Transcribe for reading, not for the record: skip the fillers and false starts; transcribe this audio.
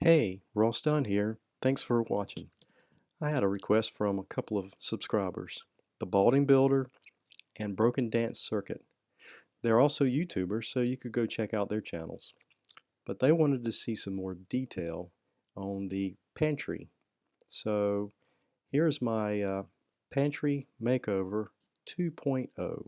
Hey, Ross Dunn here. Thanks for watching. I had a request from a couple of subscribers, The Balding Builder and Broken Dance Circuit. They're also YouTubers, so you could go check out their channels. But they wanted to see some more detail on the pantry. So here's my Pantry Makeover 2.0.